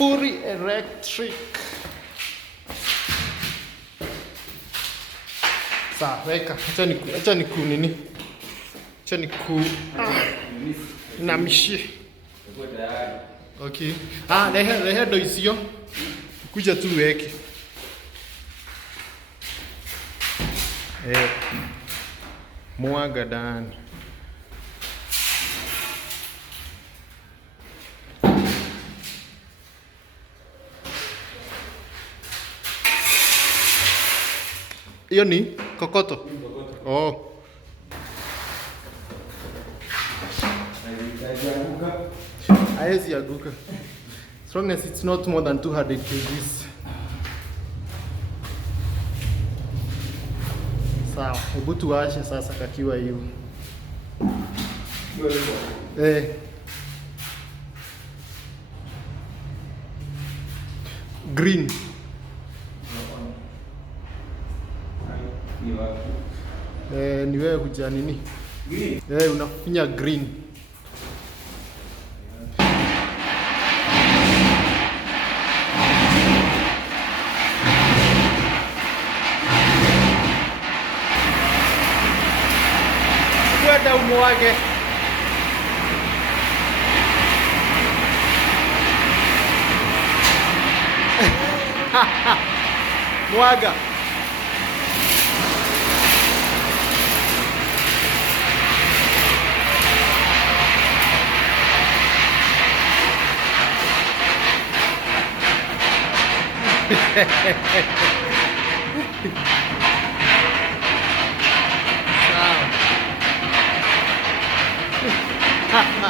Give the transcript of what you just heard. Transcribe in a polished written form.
fully electric. Sawa, weka. Acha niku nini? Acha niku namishie. Okay. Lehe ndo isio. Kuja tu weke. Mwaga ndani. Hiyo ni kokoto. Oh. Haezi anguka. As long as it's not more than 200 kgs. Sawa, hebu tuwashe sasa kakiwa hiyo. Green. Ni wewe kuja nini? Green. Unafinya green. Kwenda umwage. Mwaga. Sawa.